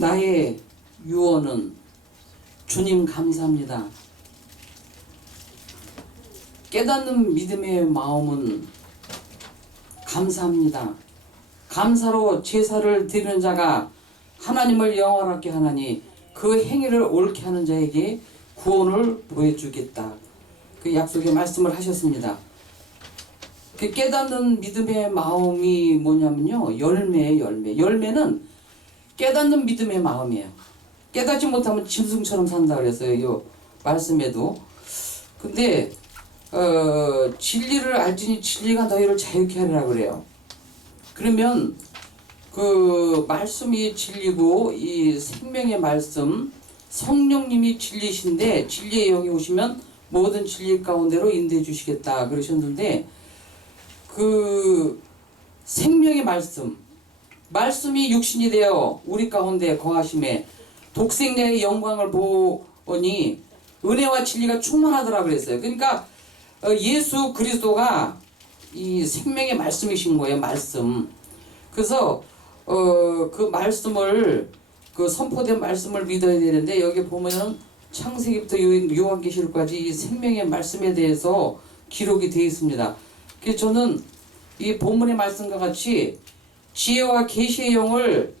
나의 유언은 주님 감사합니다. 깨닫는 믿음의 마음은 감사합니다. 감사로 제사를 드리는 자가 하나님을 영화롭게 하나니 그 행위를 옳게 하는 자에게 구원을 보여주겠다. 그 약속의 말씀을 하셨습니다. 그 깨닫는 믿음의 마음이 뭐냐면요, 열매예요. 열매는 깨닫는 믿음의 마음이에요. 깨닫지 못하면 짐승처럼 산다 그랬어요, 이 말씀에도. 근데 진리를 알지니 진리가 너희를 자유케 하리라 그래요. 그러면 그 말씀이 진리고 이 생명의 말씀, 성령님이 진리신데 진리의 영이 오시면 모든 진리 가운데로 인도해 주시겠다 그러셨는데, 그 생명의 말씀이 육신이 되어 우리 가운데 거하심에 독생자의 영광을 보니 은혜와 진리가 충만하더라 그랬어요. 그러니까 예수 그리스도가 이 생명의 말씀이신 거예요. 말씀. 그래서 그 말씀을, 그 선포된 말씀을 믿어야 되는데, 여기 보면은 창세기부터 요한계시록까지 이 생명의 말씀에 대해서 기록이 되어 있습니다. 그래서 저는 이 본문의 말씀과 같이 지혜와 계시의 영을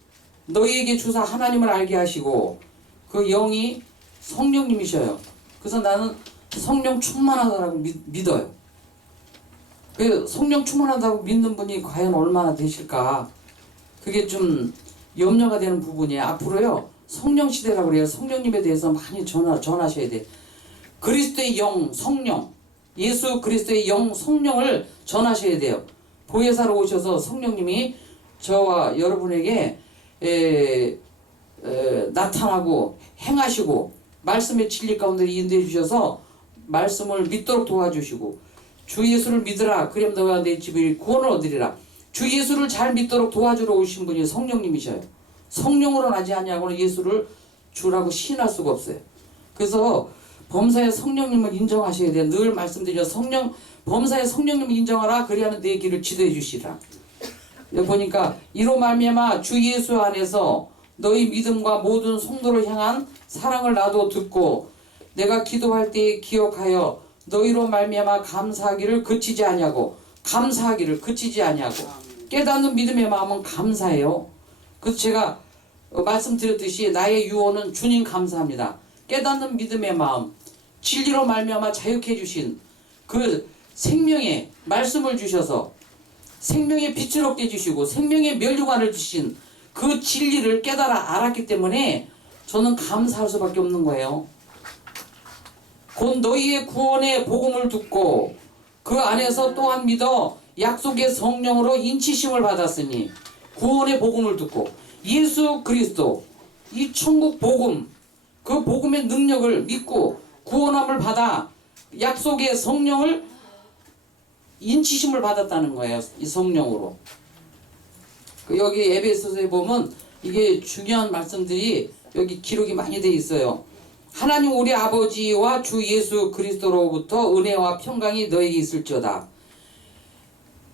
너희에게 주사 하나님을 알게 하시고, 그 영이 성령님이셔요. 그래서 나는 성령 충만하다라고 믿어요. 그 성령 충만하다고 믿는 분이 과연 얼마나 되실까? 그게 좀 염려가 되는 부분이에요. 앞으로요, 성령 시대라고 그래요. 성령님에 대해서 많이 전하셔야 돼. 그리스도의 영, 성령, 예수 그리스도의 영, 성령을 전하셔야 돼요. 보혜사로 오셔서 성령님이 저와 여러분에게 나타나고 행하시고 말씀의 진리 가운데 인도해 주셔서 말씀을 믿도록 도와주시고, 주 예수를 믿으라 그럼 너와 내 집이 구원을 얻으리라. 주 예수를 잘 믿도록 도와주러 오신 분이 성령님이셔요. 성령으로 나지 아니하고는 예수를 주라고 시인할 수가 없어요. 그래서 범사의 성령님을 인정하셔야 돼요. 늘 말씀드려, 범사의 성령님을 인정하라. 그리하면 내 길을 지도해 주시라. 여기 보니까 이로 말미암아 주 예수 안에서 너희 믿음과 모든 성도를 향한 사랑을 나도 듣고 내가 기도할 때에 기억하여 너희로 말미암아 감사하기를 그치지 아니하고, 깨닫는 믿음의 마음은 감사해요. 그래서 제가 말씀드렸듯이 나의 유언은 주님 감사합니다. 깨닫는 믿음의 마음, 진리로 말미암아 자유케 해주신 그 생명의 말씀을 주셔서 생명의 빛을 얻게 해주시고 생명의 면류관을 주신 그 진리를 깨달아 알았기 때문에 저는 감사할 수밖에 없는 거예요. 곧 너희의 구원의 복음을 듣고 그 안에서 또한 믿어 약속의 성령으로 인치심을 받았으니, 구원의 복음을 듣고 예수 그리스도 이 천국 복음, 그 복음의 능력을 믿고 구원함을 받아 약속의 성령을 인치심을 받았다는 거예요. 이 성령으로. 여기 에베소서에 보면 이게 중요한 말씀들이 여기 기록이 많이 돼 있어요. 하나님 우리 아버지와 주 예수 그리스도로부터 은혜와 평강이 너에게 있을지어다.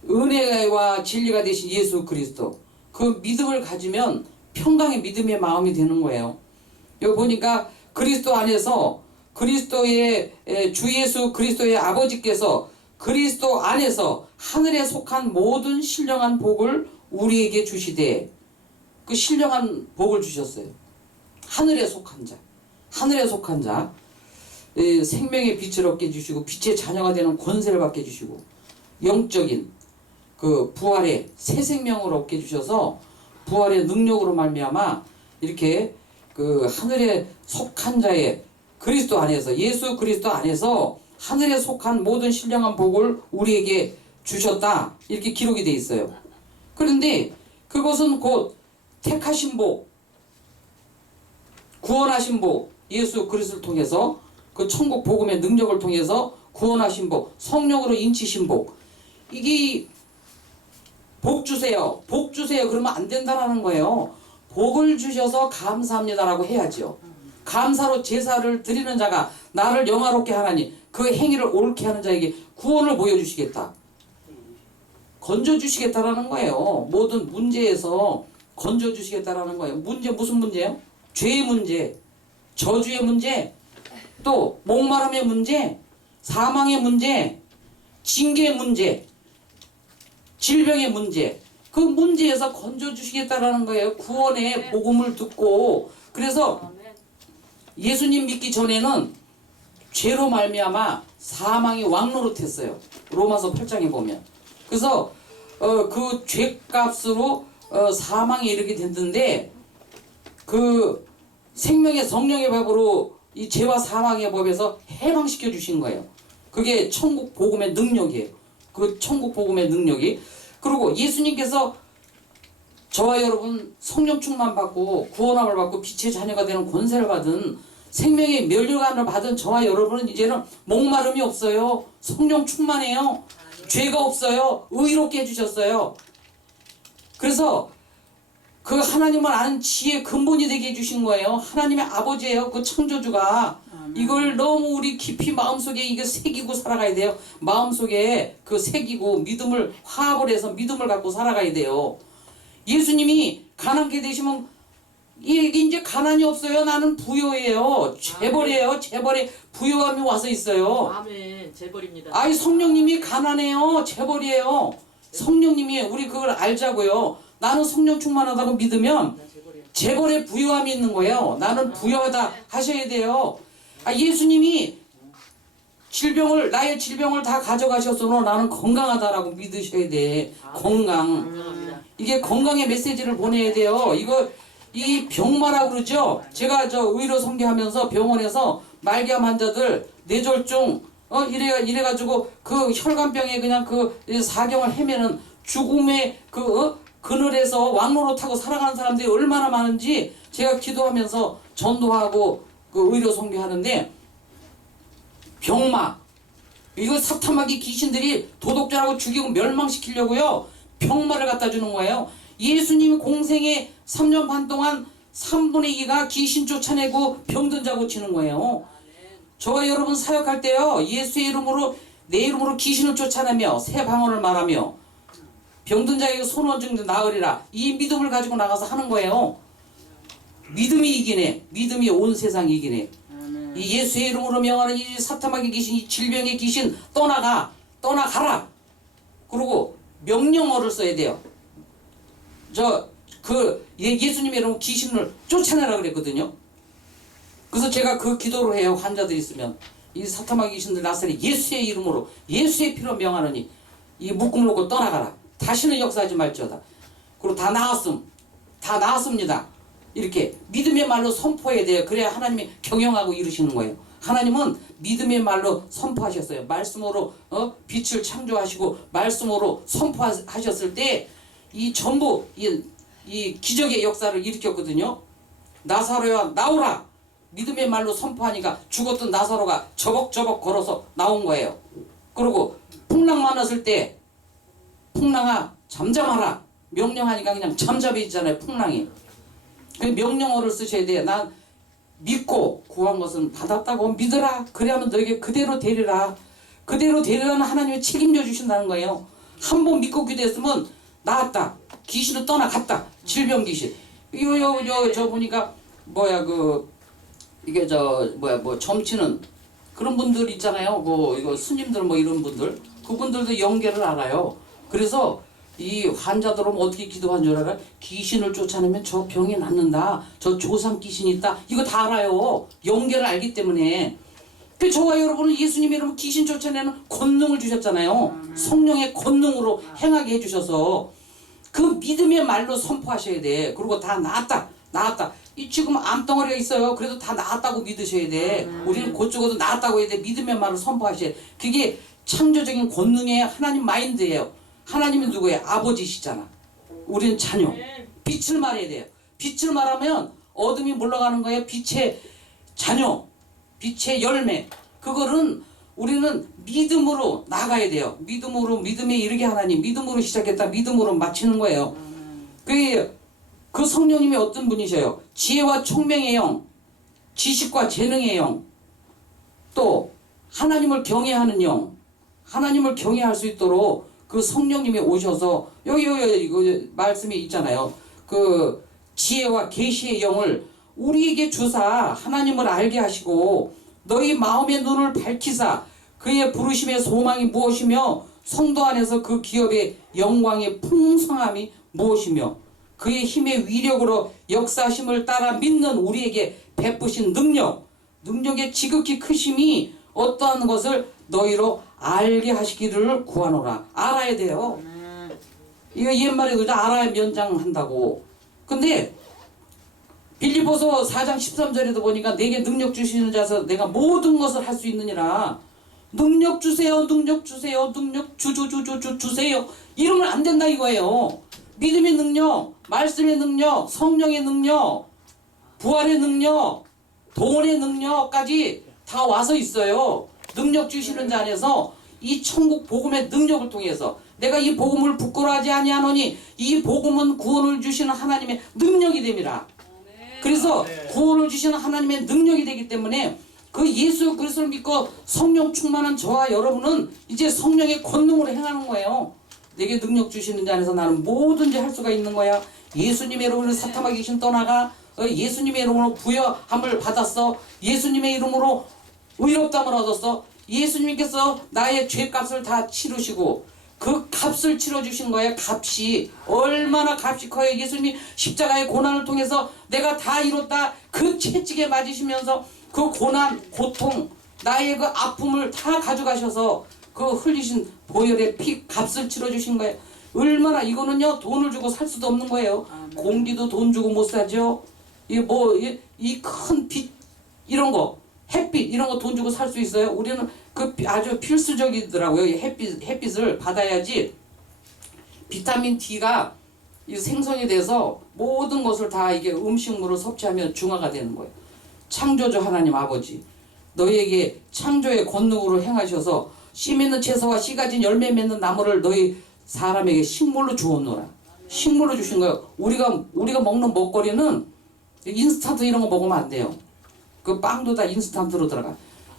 은혜와 진리가 되신 예수 그리스도, 그 믿음을 가지면 평강의 믿음의 마음이 되는 거예요. 여기 보니까 그리스도 안에서 그리스도의 주 예수 그리스도의 아버지께서 그리스도 안에서 하늘에 속한 모든 신령한 복을 우리에게 주시되, 그 신령한 복을 주셨어요. 하늘에 속한 자, 생명의 빛을 얻게 해주시고 빛의 자녀가 되는 권세를 받게 해주시고 영적인 그 부활의 새 생명을 얻게 해주셔서 부활의 능력으로 말미암아 이렇게 그 하늘에 속한 자의 그리스도 안에서, 예수 그리스도 안에서 하늘에 속한 모든 신령한 복을 우리에게 주셨다, 이렇게 기록이 돼 있어요. 그런데 그것은 곧 택하신 복, 구원하신 복, 예수 그리스도를 통해서 그 천국 복음의 능력을 통해서 구원하신 복, 성령으로 인치신 복, 이게 복 주세요 그러면 안 된다라는 거예요. 복을 주셔서 감사합니다라고 해야죠. 감사로 제사를 드리는 자가 나를 영화롭게 하나니 그 행위를 옳게 하는 자에게 구원을 보여주시겠다, 건져주시겠다라는 거예요. 모든 문제에서 건져주시겠다라는 거예요. 문제 무슨 문제요? 죄의 문제, 저주의 문제, 또 목마름의 문제, 사망의 문제, 징계의 문제, 질병의 문제, 그 문제에서 건져주시겠다라는 거예요. 구원의 복음을 듣고. 그래서 예수님 믿기 전에는 죄로 말미암아 사망이 왕노릇했어요. 로마서 8장에 보면. 그래서 그 죄값으로 사망에 이르게 됐는데, 그 생명의 성령의 법으로 이 죄와 사망의 법에서 해방시켜 주신 거예요. 그게 천국 복음의 능력이에요. 그 천국 복음의 능력이. 그리고 예수님께서 저와 여러분 성령 충만 받고 구원함을 받고 빛의 자녀가 되는 권세를 받은, 생명의 면류관을 받은 저와 여러분은 이제는 목마름이 없어요. 성령 충만해요. 죄가 없어요. 의롭게 해주셨어요. 그래서 그 하나님을 아는 지혜의 근본이 되게 해주신 거예요. 하나님의 아버지예요. 그 창조주가. 이걸 너무 우리 깊이 마음속에 이게 새기고 살아가야 돼요. 마음속에 그 새기고 믿음을 화합을 해서 믿음을 갖고 살아가야 돼요. 예수님이 가난케 되시면 이제 가난이 없어요. 나는 부여예요. 재벌이에요. 재벌에 부여함이 와서 있어요. 아멘. 재벌입니다. 아이 성령님이 가난해요. 재벌이에요. 성령님이 우리 그걸 알자고요. 나는 성령 충만하다고 믿으면 재벌의 부여함이 있는 거예요. 나는 부여하다 하셔야 돼요. 예수님이 나의 질병을 다 가져가셨으므로 나는 건강하다라고 믿으셔야 돼. 건강. 이게 건강의 메시지를 보내야 돼요. 이 병마라고 그러죠. 제가 의료 선교하면서 병원에서 말기암 환자들 뇌졸중 이래가지고 그 혈관병에 그냥 그 사경을 헤매는 죽음의 그늘에서 왕노릇하고 살아가는 사람들이 얼마나 많은지 제가 기도하면서 전도하고 그 의료 선교하는데, 병마 이거 사타마귀 귀신들이 도독자라고 죽이고 멸망시키려고요 병마를 갖다 주는 거예요. 예수님이 공생에 3년 반 동안 3분의 2가 귀신 쫓아내고 병든 자 고치는 거예요. 저와 여러분 사역할 때요, 예수의 이름으로, 내 이름으로 귀신을 쫓아내며 새 방언을 말하며 병든 자에게 손원증도 나으리라, 이 믿음을 가지고 나가서 하는 거예요. 믿음이 이기네. 믿음이 온 세상 이기네. 이 예수의 이름으로 명하는 이 사타마귀 귀신, 이 질병의 귀신 떠나가라. 그리고 명령어를 써야 돼요. 예수님의 이름으로 귀신을 쫓아내라 그랬거든요. 그래서 제가 그 기도를 해요. 환자들 있으면 이 사타마귀 귀신들 나서리 예수의 이름으로, 예수의 피로 명하느니 이 묶음을 놓고 떠나가라. 다시는 역사하지 말지어다. 그리고 다 나았습니다. 이렇게 믿음의 말로 선포해야 돼요. 그래야 하나님이 경영하고 이루시는 거예요. 하나님은 믿음의 말로 선포하셨어요. 말씀으로 빛을 창조하시고 말씀으로 선포하셨을 때 이 전부 이 기적의 역사를 일으켰거든요. 나사로야 나오라. 믿음의 말로 선포하니까 죽었던 나사로가 저벅저벅 걸어서 나온 거예요. 그리고 풍랑 많았을 때 풍랑아 잠잠하라. 명령하니까 그냥 잠잠해지잖아요. 풍랑이. 그 명령어를 쓰셔야 돼요. 난 믿고 구한 것은 받았다고 믿으라. 그래야만 너에게 그대로 되리라. 그대로 되리라는 하나님이 책임져 주신다는 거예요. 한 번 믿고 기도했으면 나았다. 귀신은 떠나갔다. 질병 귀신. 저 보니까 이게 점치는 그런 분들 있잖아요. 이거 스님들 이런 분들. 그분들도 연계를 알아요. 그래서 이 환자들은 어떻게 기도한 줄 알아? 귀신을 쫓아내면 저 병이 낫는다. 저 조상 귀신이 있다. 이거 다 알아요. 연계를 알기 때문에. 그 저와 여러분은 예수님 이름으로 귀신 쫓아내는 권능을 주셨잖아요. 성령의 권능으로 행하게 해주셔서 그 믿음의 말로 선포하셔야 돼. 그리고 다 나았다. 이 지금 암덩어리가 있어요. 그래도 다 나았다고 믿으셔야 돼. 우리는 곧 죽어도 나았다고 해야 돼. 믿음의 말을 선포하셔야 돼. 그게 창조적인 권능의 하나님 마인드예요. 하나님은 누구예요? 아버지시잖아. 우리는 자녀. 빛을 말해야 돼요. 빛을 말하면 어둠이 물러가는 거예요. 빛의 자녀, 빛의 열매. 그거는 우리는 믿음으로 나가야 돼요. 믿음에 이르게 하나님, 믿음으로 시작했다. 믿음으로 마치는 거예요. 그 성령님이 어떤 분이셔요? 지혜와 총명의 영, 지식과 재능의 영, 또 하나님을 경외하는 영, 하나님을 경외할 수 있도록 그 성령님이 오셔서 여기 이거 말씀이 있잖아요. 그 지혜와 계시의 영을 우리에게 주사 하나님을 알게 하시고 너희 마음의 눈을 밝히사 그의 부르심의 소망이 무엇이며 성도 안에서 그 기업의 영광의 풍성함이 무엇이며 그의 힘의 위력으로 역사심을 따라 믿는 우리에게 베푸신 능력의 지극히 크심이 어떠한 것을 너희로 알게 하시기를 구하노라. 알아야 돼요. 이거 옛말에 그저 알아야 면장한다고. 근데 빌립보서 4장 13절에도 보니까 내게 능력 주시는 자서 내가 모든 것을 할 수 있느니라. 능력 주세요, 능력 주세요, 능력 주세요. 이러면 안 된다 이거예요. 믿음의 능력, 말씀의 능력, 성령의 능력, 부활의 능력, 돈의 능력까지 다 와서 있어요. 능력 주시는 자 안에서 이 천국 복음의 능력을 통해서 내가 이 복음을 부끄러워하지 아니하노니 이 복음은 구원을 주시는 하나님의 능력이 됩니다. 그래서 구원을 주시는 하나님의 능력이 되기 때문에 그 예수 그리스도를 믿고 성령 충만한 저와 여러분은 이제 성령의 권능으로 행하는 거예요. 내게 능력 주시는 자 안에서 나는 뭐든지 할 수가 있는 거야. 예수님의 이름으로 사탄과 귀신 떠나가. 예수님의 이름으로 부여함을 받았어. 예수님의 이름으로 의롭다함을 얻었어. 예수님께서 나의 죄값을 다 치르시고 그 값을 치러주신 거예요. 값이 얼마나 값이 커요. 예수님이 십자가의 고난을 통해서 내가 다 이뤘다. 그 채찍에 맞으시면서 그 고난, 고통, 나의 그 아픔을 다 가져가셔서 그 흘리신 보혈의 피 값을 치러주신 거예요. 얼마나 이거는요 돈을 주고 살 수도 없는 거예요. 공기도 돈 주고 못 사죠. 이 큰 빛 이런 거 햇빛 이런 거 돈 주고 살 수 있어요? 우리는 그 아주 필수적이더라고요. 햇빛을 받아야지 비타민 D가 생성이 돼서 모든 것을 다 이게 음식물을 섭취하면 중화가 되는 거예요. 창조주 하나님 아버지 너희에게 창조의 권능으로 행하셔서 씨 맺는 채소와 씨 가진 열매 맺는 나무를 너희 사람에게 식물로 주었노라. 식물로 주신 거예요. 우리가 먹는 먹거리는 인스턴트 이런 거 먹으면 안 돼요. 그 빵도 다 인스턴트로 들어가.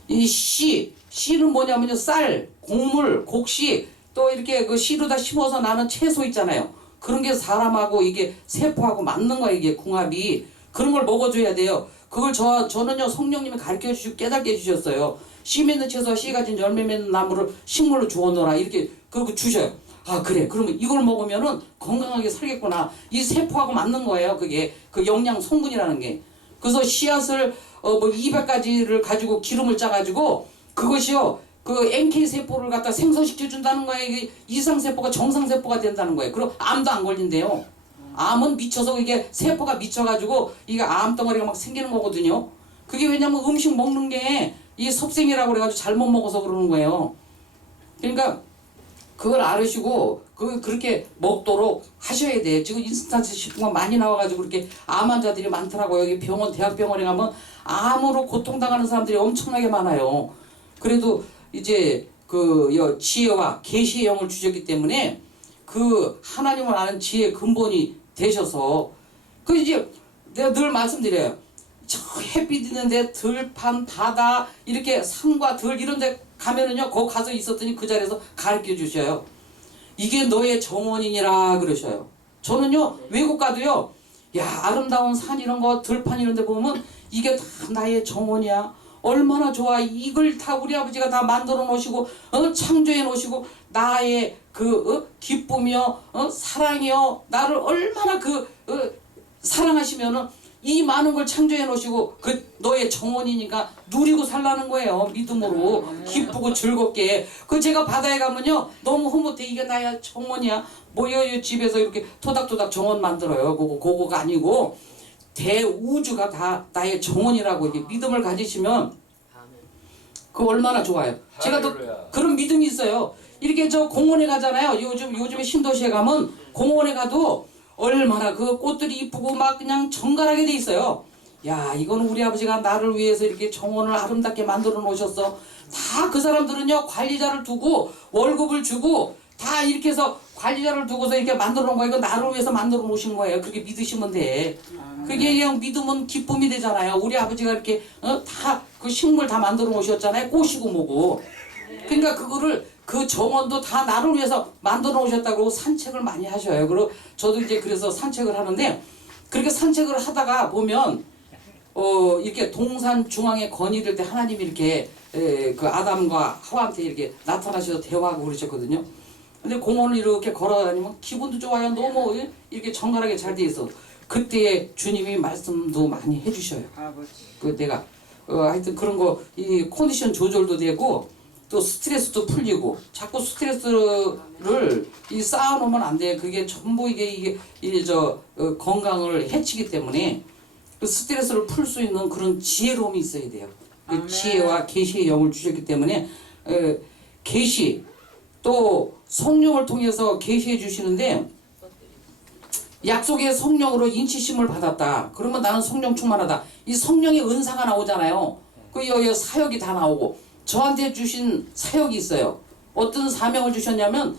이 씨는 뭐냐면요. 쌀, 곡물, 곡씨 또 이렇게 그 씨로 다 심어서 나는 채소 있잖아요. 그런 게 사람하고 이게 세포하고 맞는 거야. 이게 궁합이. 그런 걸 먹어줘야 돼요. 그걸 저는요 성령님이 가르쳐 주시고 깨닫게 해주셨어요. 씨 맺는 채소와 씨 가진 열매 맺는 나무를 식물로 주어놓으라 이렇게 그러고 주셔요. 아 그래 그러면 이걸 먹으면은 건강하게 살겠구나. 이 세포하고 맞는 거예요. 그게 그 영양 성분이라는 게. 그래서 씨앗을 200가지를 가지고 기름을 짜가지고 그것이요 그 NK 세포를 갖다 생성시켜 준다는 거예요. 이게 이상 세포가 정상 세포가 된다는 거예요. 그리고 암도 안 걸린대요. 암은 미쳐서 이게 세포가 미쳐가지고 이게 암덩어리가 막 생기는 거거든요. 그게 왜냐면 음식 먹는 게 이 섭생이라고 그래가지고 잘못 먹어서 그러는 거예요. 그러니까 그걸 알으시고 그렇게 먹도록 하셔야 돼요. 지금 인스턴트 식품가 많이 나와가지고 그렇게 암 환자들이 많더라고요. 여기 병원 대학병원에 가면 암으로 고통당하는 사람들이 엄청나게 많아요. 그래도 이제 그 지혜와 계시의 영을 주셨기 때문에 그 하나님을 아는 지혜의 근본이 되셔서 그 이제 내가 늘 말씀드려요. 저 햇빛 있는데 들판 바다 이렇게 산과 들 이런 데 가면은요 거기 가서 있었더니 그 자리에서 가르쳐 주셔요. 이게 너의 정원이니라 그러셔요. 저는요 외국 가도요 야 아름다운 산 이런 거 들판 이런 데 보면 이게 다 나의 정원이야. 얼마나 좋아. 이걸 다 우리 아버지가 다 만들어 놓으시고 창조해 놓으시고 나의 기쁨이요 사랑이요 나를 얼마나 사랑하시면은 이 많은 걸 창조해 놓으시고 너의 정원이니까 누리고 살라는 거예요. 믿음으로 기쁘고 즐겁게. 제가 바다에 가면요 너무 흐뭇해. 이게 나의 정원이야. 뭐요 집에서 이렇게 토닥토닥 정원 만들어요. 그거가 아니고 대우주가 다 나의 정원이라고 이렇게 믿음을 가지시면 그거 얼마나 좋아요. 제가 또 그런 믿음이 있어요. 이렇게 저 공원에 가잖아요. 요즘에 신도시에 가면 공원에 가도 얼마나 그 꽃들이 이쁘고 막 그냥 정갈하게 돼 있어요. 야 이거는 우리 아버지가 나를 위해서 이렇게 정원을 아름답게 만들어 놓으셨어. 다 그 사람들은요 관리자를 두고 월급을 주고 다 이렇게 해서 관리자를 두고서 이렇게 만들어 놓은 거예요. 이거 나를 위해서 만들어 놓으신 거예요. 그렇게 믿으시면 돼. 그게 그냥 믿으면 기쁨이 되잖아요. 우리 아버지가 이렇게 다 그 식물 다 만들어 놓으셨잖아요. 꽃이고 뭐고. 그러니까 그거를 그 정원도 다 나를 위해서 만들어 놓으셨다고 산책을 많이 하셔요. 그리고 저도 이제 그래서 산책을 하는데 그렇게 산책을 하다가 보면 이렇게 동산 중앙에 거니를 때 하나님이 이렇게 그 아담과 하와한테 이렇게 나타나셔서 대화하고 그러셨거든요. 근데 공원을 이렇게 걸어다니면 기분도 좋아요. 너무 이렇게 정갈하게 잘 돼 있어. 그때 주님이 말씀도 많이 해주셔요. 그 내가 하여튼 그런 거 이 컨디션 조절도 되고 또 스트레스도 풀리고 자꾸 스트레스를 이 쌓아놓으면 안 돼. 그게 전부 이게 건강을 해치기 때문에 그 스트레스를 풀 수 있는 그런 지혜로움이 있어야 돼요. 그 지혜와 계시의 영을 주셨기 때문에 계시 또 성령을 통해서 계시해 주시는데 약속의 성령으로 인치심을 받았다. 그러면 나는 성령 충만하다. 이 성령의 은사가 나오잖아요. 그 여기 사역이 다 나오고 저한테 주신 사역이 있어요. 어떤 사명을 주셨냐면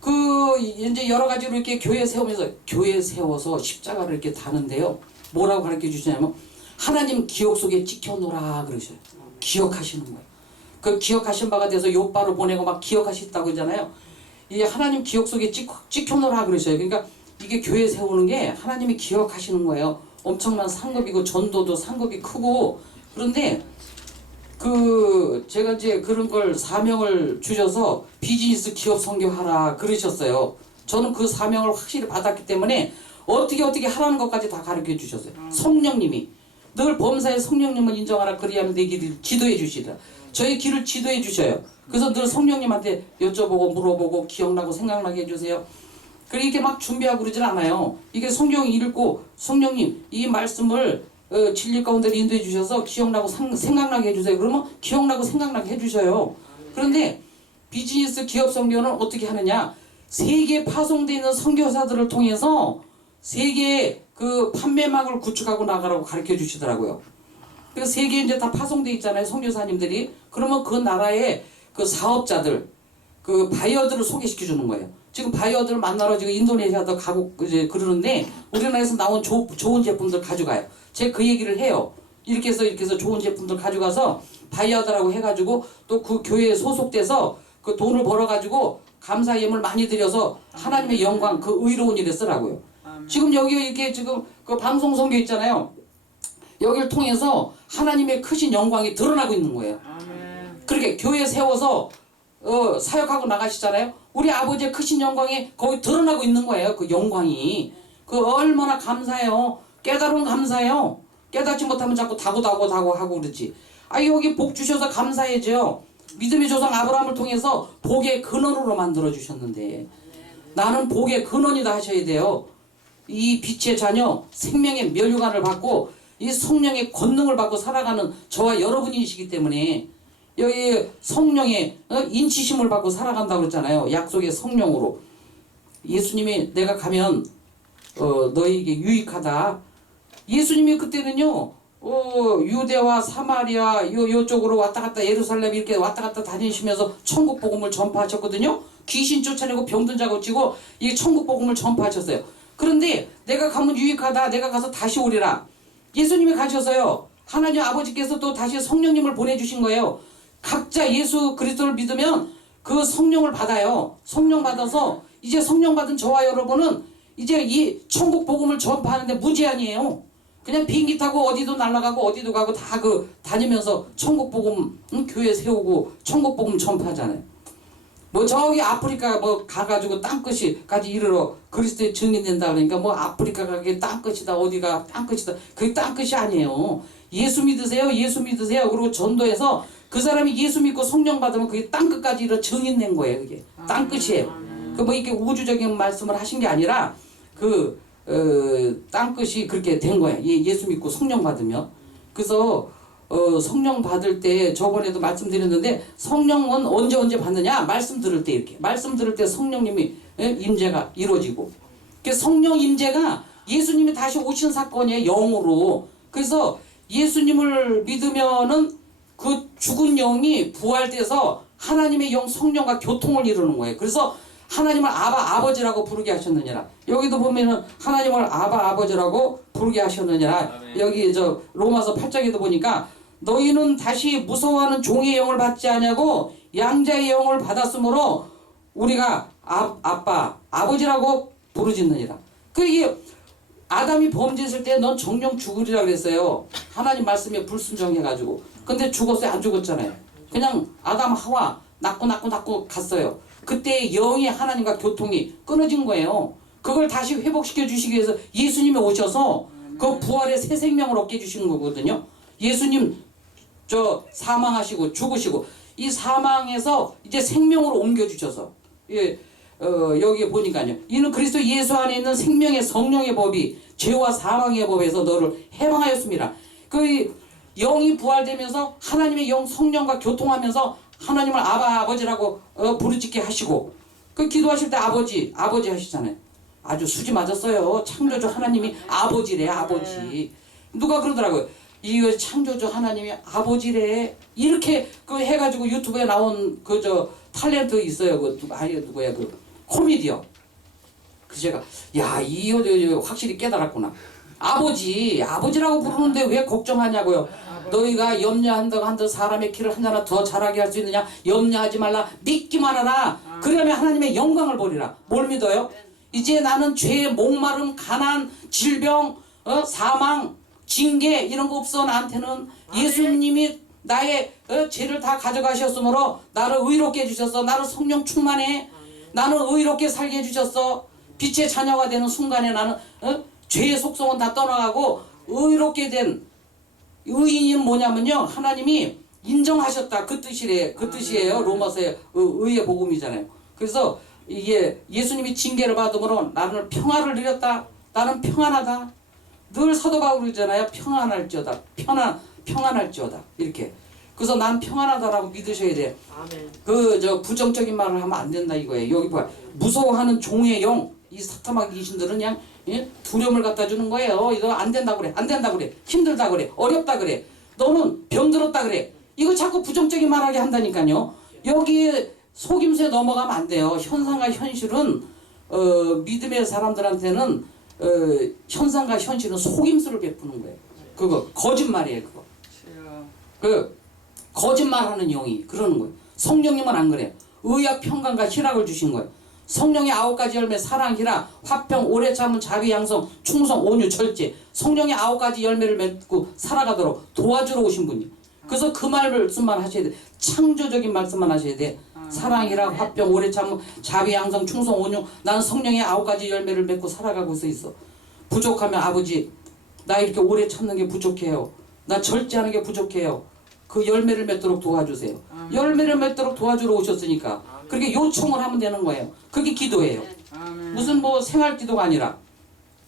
그 이제 여러 가지로 이렇게 교회 세우면서 교회 세워서 십자가를 이렇게 다는데요. 뭐라고 가르쳐 주시냐면 하나님 기억 속에 찍혀놓으라 그러셔요. 기억하시는 거예요. 그 기억하신 바가 돼서 욥바로 보내고 막 기억하셨다고 그러잖아요. 이 하나님 기억 속에 찍혀놓으라 그러셔요. 그러니까 이게 교회 세우는 게 하나님이 기억하시는 거예요. 엄청난 상급이고 전도도 상급이 크고 그런데 제가 이제 그런 걸 사명을 주셔서 비즈니스 기업 선교하라 그러셨어요. 저는 그 사명을 확실히 받았기 때문에 어떻게 하라는 것까지 다 가르쳐 주셨어요. 성령님이 늘 범사에 성령님을 인정하라 그리하면 내 길을 지도해 주시라. 저희 길을 지도해 주셔요. 그래서 늘 성령님한테 여쭤보고 물어보고 기억나고 생각나게 해주세요. 그렇게 막 준비하고 그러진 않아요. 이게 성경 읽고 성령님 이 말씀을 진리 가운데 인도해 주셔서 기억나고 생각나게 해주세요. 그러면 기억나고 생각나게 해주셔요. 그런데 비즈니스 기업 선교는 어떻게 하느냐? 세계에 파송되어 있는 선교사들을 통해서 세계의 그 판매망을 구축하고 나가라고 가르쳐 주시더라고요. 그래서 세계에 이제 다 파송되어 있잖아요. 선교사님들이. 그러면 그 나라의 그 사업자들, 그 바이어들을 소개시켜 주는 거예요. 지금 바이어들을 만나러 지금 인도네시아도 가고 이제 그러는데 우리나라에서 나온 좋은 제품들 가져가요. 제가 그 얘기를 해요. 이렇게 해서 좋은 제품들 가져가서 바이어들하고 해가지고 또 그 교회에 소속돼서 그 돈을 벌어가지고 감사 예물 많이 드려서 하나님의 영광 그 의로운 일에 쓰라고요. 지금 여기 이렇게 지금 그 방송 선교 있잖아요. 여기를 통해서 하나님의 크신 영광이 드러나고 있는 거예요. 그렇게 교회 세워서 사역하고 나가시잖아요. 우리 아버지의 크신 영광이 거기 드러나고 있는 거예요. 그 영광이. 그 얼마나 감사해요. 깨달으면 감사해요. 깨닫지 못하면 자꾸 다고 하고 그러지. 여기 복 주셔서 감사해져요. 믿음의 조상 아브라함을 통해서 복의 근원으로 만들어 주셨는데 나는 복의 근원이다 하셔야 돼요. 이 빛의 자녀 생명의 면류관을 받고 이 성령의 권능을 받고 살아가는 저와 여러분이시기 때문에 여기 성령의 인치심을 받고 살아간다고 그랬잖아요. 약속의 성령으로. 예수님이 내가 가면 너에게 유익하다. 예수님이 그때는요 유대와 사마리아 요쪽으로 왔다 갔다 예루살렘 이렇게 왔다 갔다 다니시면서 천국 복음을 전파하셨거든요. 귀신 쫓아내고 병든 자 고치고 이 천국 복음을 전파하셨어요. 그런데 내가 가면 유익하다. 내가 가서 다시 오리라. 예수님이 가셔서요. 하나님 아버지께서 또 다시 성령님을 보내주신 거예요. 각자 예수 그리스도를 믿으면 그 성령을 받아요. 성령 받아서 이제 성령 받은 저와 여러분은 이제 이 천국 복음을 전파하는데 무제한이에요. 그냥 비행기 타고 어디도 날아가고 어디도 가고 다 다니면서 천국 복음 교회 세우고 천국 복음 전파하잖아요. 뭐 저기 아프리카 가가지고 땅끝이까지 이르러 그리스도의 증인된다 그러니까 아프리카가 그게 땅끝이다 어디가 땅끝이다 그게 땅끝이 아니에요. 예수 믿으세요. 예수 믿으세요. 그리고 전도해서 그 사람이 예수 믿고 성령 받으면 그게 땅끝까지 이르러 증인된 거예요. 그게 땅끝이에요. 이렇게 우주적인 말씀을 하신 게 아니라 땅끝이 그렇게 된 거야. 예수 믿고 성령 받으면. 그래서 성령 받을 때 저번에도 말씀드렸는데 성령은 언제 받느냐? 말씀 들을 때 이렇게. 말씀 들을 때 성령님이 임재가 이루어지고. 성령 임재가 예수님이 다시 오신 사건이에요. 영으로. 그래서 예수님을 믿으면은 그 죽은 영이 부활돼서 하나님의 영 성령과 교통을 이루는 거예요. 그래서 하나님을 아버지라고 부르게 하셨느니라. 여기도 보면은 하나님을 아버지라고 부르게 하셨느니라. 여기 로마서 8장에도 보니까 너희는 다시 무서워하는 종의 영을 받지 아니하고 양자의 영을 받았으므로 우리가 아빠, 아버지라고 부르짖느니라. 이게 아담이 범죄했을 때 넌 정령 죽으리라 그랬어요. 하나님 말씀에 불순종해가지고. 근데 죽었어요? 안 죽었잖아요. 그냥 아담 하와 낳고 갔어요. 그때 영이 하나님과 교통이 끊어진 거예요. 그걸 다시 회복시켜 주시기 위해서 예수님이 오셔서 그 부활의 새 생명을 얻게 해주시는 거거든요. 예수님 사망하시고 죽으시고 이 사망에서 이제 생명으로 옮겨주셔서 여기 보니까요. 이는 그리스도 예수 안에 있는 생명의 성령의 법이 죄와 사망의 법에서 너를 해방하였습니다. 그 영이 부활되면서 하나님의 영 성령과 교통하면서 하나님을 아버지라고 부르짖게 하시고 그 기도하실 때 아버지 하시잖아요. 아주 수지 맞았어요. 창조주 하나님이 아버지래. 아버지. 누가 그러더라고요. 이거 창조주 하나님이 아버지래. 이렇게 해가지고 유튜브에 나온 탤런트 있어요. 누구야 코미디어. 제가 이거 확실히 깨달았구나. 아버지라고 부르는데 왜 걱정하냐고요. 너희가 염려한다 사람의 길을 하나 더 잘하게 할 수 있느냐. 염려하지 말라. 믿기만 하라. 그러면 하나님의 영광을 보리라. 뭘 믿어요? 이제 나는 죄, 목마름, 가난, 질병, 사망, 징계 이런 거 없어. 나한테는 예수님이 나의 죄를 다 가져가셨으므로 나를 의롭게 해주셨어. 나를 성령 충만해. 나는 의롭게 살게 해주셨어. 빛의 자녀가 되는 순간에 나는 죄의 속성은 다 떠나가고 의롭게 된 의인이 뭐냐면요. 하나님이 인정하셨다. 그 뜻이에요. 로마서의 의의 복음이잖아요. 그래서 이게 예수님이 징계를 받음으로 나는 평화를 누렸다. 나는 평안하다. 늘 사도 바울이 그러잖아요. 평안할지어다. 평안할지어다. 이렇게. 그래서 난 평안하다라고 믿으셔야 돼. 아멘. 부정적인 말을 하면 안 된다 이거예요. 여기 봐. 무서워하는 종의 영. 이 사타마귀 귀신들은 그냥 두려움을 갖다 주는 거예요. 이거 안 된다 그래. 안 된다 그래. 힘들다 그래. 어렵다 그래. 너는 병들었다 그래. 이거 자꾸 부정적인 말하게 한다니까요. 여기에 속임수에 넘어가면 안 돼요. 현상과 현실은 믿음의 사람들한테는 현상과 현실은 속임수를 베푸는 거예요. 그거 거짓말이에요. 그 거짓말하는 영이 그러는 거예요. 성령님은 안 그래요. 의학 평강과 희락을 주신 거예요. 성령의 9가지 열매 사랑, 희락, 화평, 오래 참음, 자비, 양성, 충성, 온유, 절제. 성령의 9가지 열매를 맺고 살아가도록 도와주러 오신 분이에요. 그래서 그 말씀만 하셔야 돼. 창조적인 말씀만 하셔야 돼. 사랑이라 화평 오래 참음 자비 양성 충성 온유. 나는 성령의 9가지 열매를 맺고 살아가고 있어. 부족하면 아버지 나 이렇게 오래 참는 게 부족해요. 나 절제하는 게 부족해요. 그 열매를 맺도록 도와주세요. 열매를 맺도록 도와주러 오셨으니까 그렇게 요청을 하면 되는 거예요. 그게 기도예요. 무슨 생활 기도가 아니라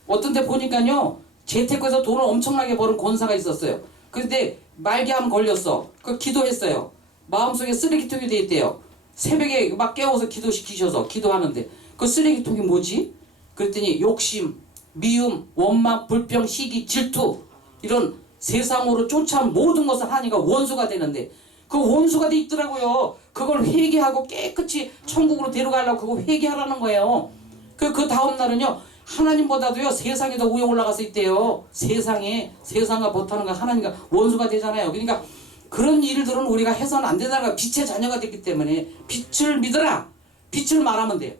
어떤 데 보니까요 재테크에서 돈을 엄청나게 버는 권사가 있었어요. 그런데 말기암 걸렸어. 기도했어요. 마음속에 쓰레기통이 돼 있대요. 새벽에 막 깨워서 기도시키셔서 기도하는데 그 쓰레기통이 뭐지? 그랬더니 욕심, 미움, 원망, 불평, 시기, 질투 이런 세상으로 쫓아온 모든 것을 하니까 원수가 되는데 그 원수가 돼 있더라고요. 그걸 회개하고 깨끗이 천국으로 데려가려고 그거 회개하라는 거예요. 그 다음 날은요 하나님보다도요 세상에 더 위에 올라가서 있대요. 세상과 못하는 거 하나님과 원수가 되잖아요. 그러니까 그런 일들은 우리가 해서는 안 된다는 거야. 빛의 자녀가 됐기 때문에 빛을 믿어라. 빛을 말하면 돼요.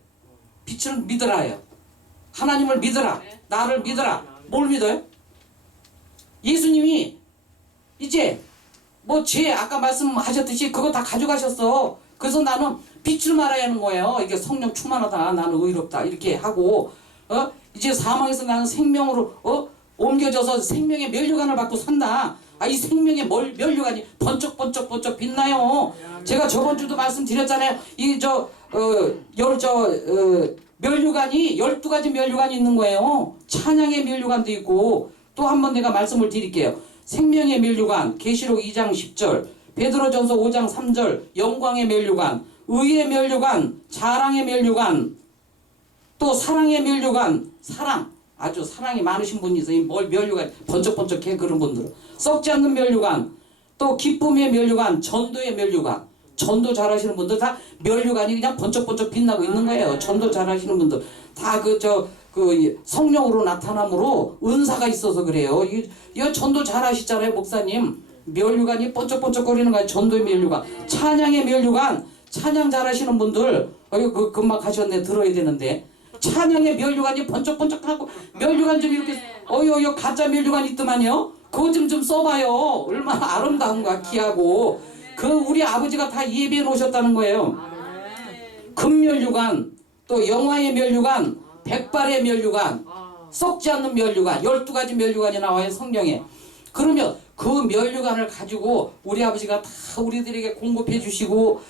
빛을 믿으라요. 하나님을 믿어라. 나를 믿어라. 뭘 믿어요? 예수님이 이제 죄 아까 말씀하셨듯이 그거 다 가져가셨어. 그래서 나는 빛을 말해야 하는 거예요. 이게 성령 충만하다. 나는 의롭다. 이렇게 하고 이제 사망에서 나는 생명으로 옮겨져서 생명의 면류관을 받고 산다. 이 생명의 면류관이 번쩍번쩍 빛나요. 제가 저번 주도 말씀드렸잖아요. 면류관이 12가지 면류관이 있는 거예요. 찬양의 면류관도 있고 또 한 번 내가 말씀을 드릴게요. 생명의 면류관 계시록 2장 10절, 베드로전서 5장 3절, 영광의 면류관, 의의 면류관, 자랑의 면류관, 또 사랑의 면류관, 사랑. 아주 사랑이 많으신 분이 있어요. 면류관 번쩍번쩍해 그런 분들은. 썩지 않는 면류관, 또 기쁨의 면류관, 전도의 면류관. 전도 잘하시는 분들 다 면류관이 그냥 번쩍번쩍 빛나고 있는 거예요. 전도 잘하시는 분들 다 성령으로 나타남으로 은사가 있어서 그래요. 이 전도 잘하시잖아요, 목사님. 면류관이 번쩍번쩍거리는 거야. 전도의 면류관, 찬양의 면류관. 찬양 잘하시는 분들 그 금방 가셨네. 들어야 되는데 찬양의 면류관이 번쩍번쩍하고 면류관 좀 이렇게 가짜 면류관 있더만요. 그거 좀 써봐요. 얼마나 아름다운가 귀하고. 그 우리 아버지가 다 예배해 놓으셨다는 거예요. 금면류관, 또 영화의 면류관, 백발의 면류관, 썩지 않는 면류관, 12가지 면류관이 나와요 성경에. 그러면 그 면류관을 가지고 우리 아버지가 다 우리들에게 공급해 주시고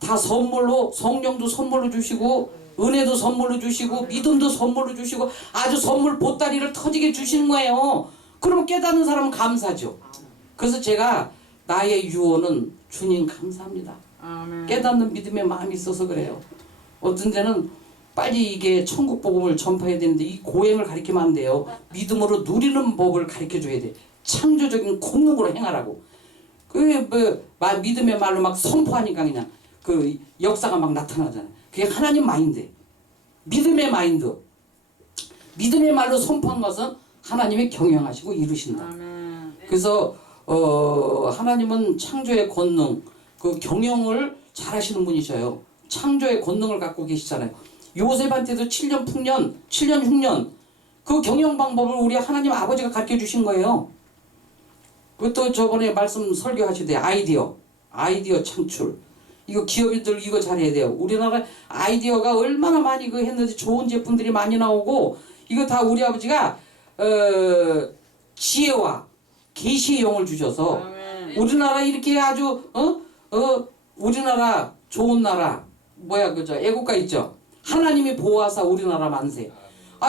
다 선물로, 성령도 선물로 주시고 은혜도 선물로 주시고 믿음도 선물로 주시고 아주 선물 보따리를 터지게 주시는 거예요. 그러면 깨닫는 사람은 감사죠. 그래서 제가 나의 유언은 주님 감사합니다. 깨닫는 믿음의 마음이 있어서 그래요. 어떤 데는 빨리 이게 천국 복음을 전파해야 되는데 이 고행을 가르치면 안 돼요. 믿음으로 누리는 법을 가르쳐줘야 돼. 창조적인 권능으로 행하라고. 믿음의 말로 막 선포하니까 그냥 그 역사가 막 나타나잖아요. 그게 하나님 마인드. 믿음의 마인드. 믿음의 말로 선포한 것은 하나님이 경영하시고 이루신다. 그래서 하나님은 창조의 권능, 그 경영을 잘하시는 분이셔요. 창조의 권능을 갖고 계시잖아요. 요셉한테도 7년 풍년, 7년 흉년 그 경영 방법을 우리 하나님 아버지가 가르쳐 주신 거예요. 그것도 저번에 말씀 설교하시대. 아이디어 창출. 이거 기업인들 이거 잘해야 돼요. 우리나라 아이디어가 얼마나 많이 했는데 좋은 제품들이 많이 나오고 이거 다 우리 아버지가 지혜와 계시의 영을 주셔서 우리나라 이렇게 아주 우리나라 좋은 나라 그저 애국가 있죠. 하나님이 보호하사 우리나라 만세.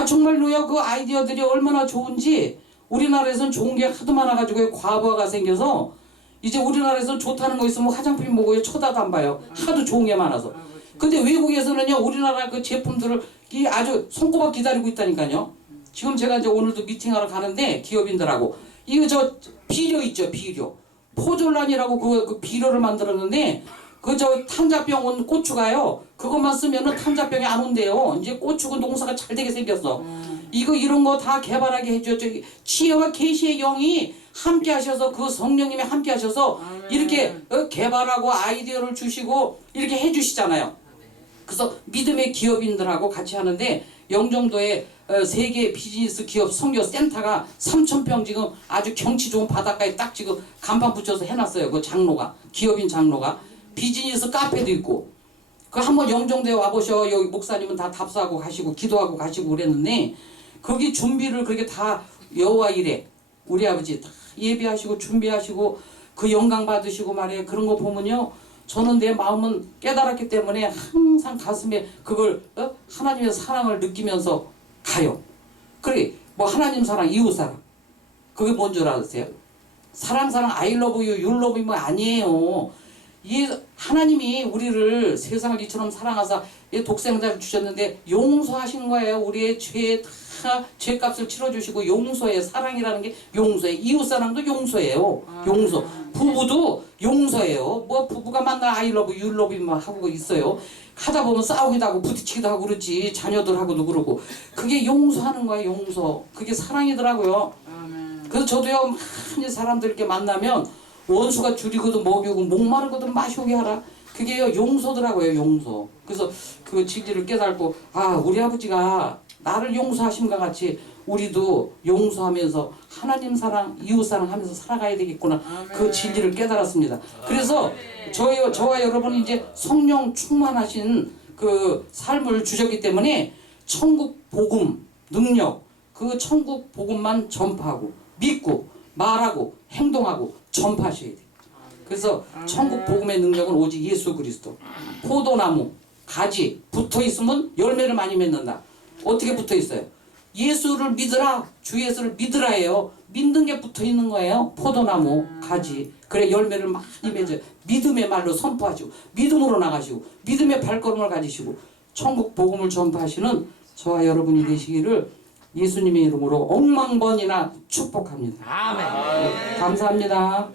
정말로요. 그 아이디어들이 얼마나 좋은지 우리나라에서는 좋은 게 하도 많아가지고 과부하가 생겨서 이제 우리나라에서는 좋다는 거 있으면 화장품이 뭐고요 쳐다도 안 봐요. 하도 좋은 게 많아서. 근데 외국에서는요 우리나라 그 제품들을 아주 손꼽아 기다리고 있다니까요. 지금 제가 이제 오늘도 미팅하러 가는데 기업인들하고 이거 저 비료 있죠. 비료 포졸란이라고 그 비료를 만들었는데 저 탄자병 온 고추가요. 그것만 쓰면은 탄자병이 안 온대요. 이제 고추가 농사가 잘 되게 생겼어. 이런 거 다 개발하게 해줬죠. 지혜와 계시의 영이 함께 하셔서 그 성령님이 함께 하셔서 이렇게 개발하고 아이디어를 주시고 이렇게 해주시잖아요. 그래서 믿음의 기업인들하고 같이 하는데 영종도에 세계 비즈니스 기업 선교 센터가 3,000평 지금 아주 경치 좋은 바닷가에 딱 지금 간판 붙여서 해놨어요. 그 장로가 기업인 장로가 비즈니스 카페도 있고 그 한번 영종도에 와보셔. 여기 목사님은 다 답사하고 가시고 기도하고 가시고 그랬는데 거기 준비를 그렇게 다 여호와 이래 우리 아버지 다 예배하시고 준비하시고 그 영광 받으시고 말이에요. 그런 거 보면요 저는 내 마음은 깨달았기 때문에 항상 가슴에 그걸 하나님의 사랑을 느끼면서 가요. 그래 하나님 사랑 이웃 사랑 그게 뭔 줄 아세요? 사랑 I love you you love me 아니에요. 이 하나님이 우리를 세상을 이처럼 사랑하사 독생자를 주셨는데 용서하신 거예요. 우리의 죄값을 치러주시고 용서의 사랑이라는 게 용서예요. 이웃사랑도 용서예요. 용서. 부부도 용서예요. 부부가 만나 I love you love me 하고 있어요. 하다 보면 싸우기도 하고 부딪히기도 하고 그러지. 자녀들하고도 그러고. 그게 용서하는 거예요. 용서. 그게 사랑이더라고요. 그래서 저도요 많이 사람들 이렇게 만나면 원수가 줄이거든 먹이고 목마르거든 마시오게 하라. 그게요 용서더라고요. 용서. 그래서 그 진리를 깨닫고 우리 아버지가 나를 용서하심과 같이 우리도 용서하면서 하나님 사랑 이웃 사랑 하면서 살아가야 되겠구나. 그 진리를 깨달았습니다. 그래서 저와 여러분이 이제 성령 충만하신 그 삶을 주셨기 때문에 천국 복음 능력 그 천국 복음만 전파하고 믿고 말하고 행동하고 전파하셔야 돼요. 그래서 천국 복음의 능력은 오직 예수 그리스도. 포도나무 가지 붙어있으면 열매를 많이 맺는다. 어떻게 붙어있어요? 예수를 믿으라. 주 예수를 믿으라예요. 믿는 게 붙어있는 거예요. 포도나무 가지. 그래 열매를 많이 맺어요. 믿음의 말로 선포하시고 믿음으로 나가시고 믿음의 발걸음을 가지시고 천국 복음을 전파하시는 저와 여러분이 되시기를 예수님의 이름으로 억만번이나 축복합니다. 아멘. 감사합니다.